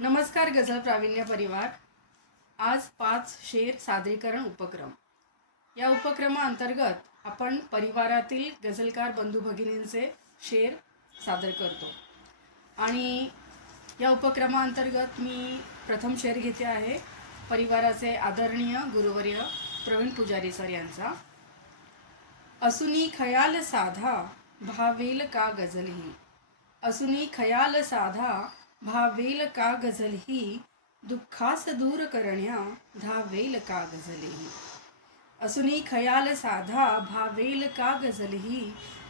नमस्कार गझल प्रावीण्य परिवार। आज 5 शेर सादरीकरण उपक्रम या उपक्रमाअंतर्गत आपण परिवारातील गझलकार बंधू भगिनींचे शेर सादर करतो आणि या उपक्रमाअंतर्गत मी प्रथम शेर घेते आहे परिवाराचे आदरणीय गुरुवर्य प्रवीण पुजारी सर यांचा। असुनी खयाल साधा भावेल का गझल ही, असुनी खयाल साधा भावेल का गझल ही, दुःखास दूर करण्या धावेल का गझल ही। असुनी खयाल साधा भावेल का गझल ही,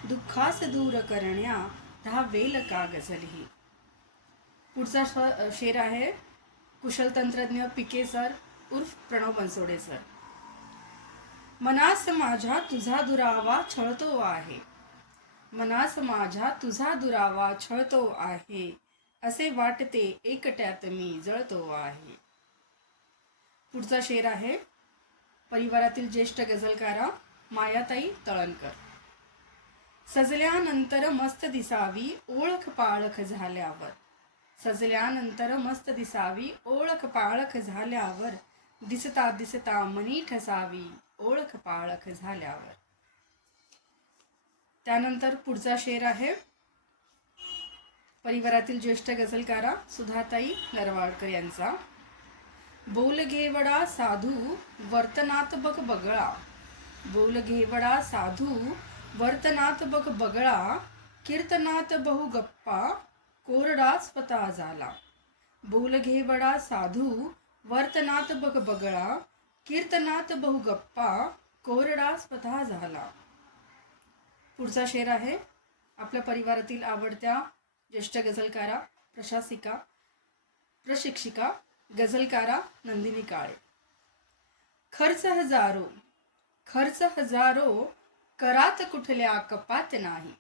दुःखास दूर करण्या धावेल का गझल ही। पुढचा शेर आहे कुशल तंत्रज्ञ पिके सर उर्फ प्रणव बनसोडे सर। मनास माझ्या तुझा दुरावा छळतो आहे, मनास माझ्या तुझा दुरावा छळतो आहे, असे वाटते एकट्यात मी जळतो आहे। पुढचा शेर आहे परिवारातील ज्येष्ठ गझलकारा मायाताई तळणकर। सजल्यानंतर मस्त दिसावी ओळख पाळख झाल्यावर, सजल्यानंतर मस्त दिसावी ओळख पाळख झाल्यावर, दिसता दिसता मनी ठसावी ओळख पाळख झाल्यावर। त्यानंतर पुढचा शेर आहे परिवारातील ज्येष्ठ गझलकारा सुधाताई नरवाडकर यांचा। बोल घेवडा साधू वर्तनात बघ बगळा, बोल घेवडा साधू वर्तनात बघ बगळा, कीर्तनात बहु गप्पा कोरडा स्वतः झाला। बोल घेवडा साधू वर्तनात बघ बगळा, कीर्तनात बहु गप्पा कोरडा स्वतः झाला। पुढचा शेर आहे आपल्या परिवारातील आवडत्या ज्येष्ठ गझलकारा प्रशासिका प्रशिक्षिका गझलकारा नंदिनी काळे। खर्च हजारो, खर्च हजारो करात कुठल्या कपात नाही,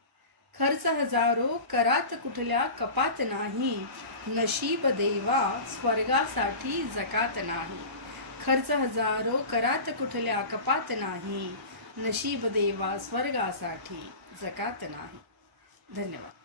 खर्च हजारो करात कुठल्या कपात नाही, नशीब देवा स्वर्गासाठी जकात नाही। खर्च हजारो करात कुठल्या कपात नाही, नशीब देवा स्वर्गासाठी जकात नाही। धन्यवाद।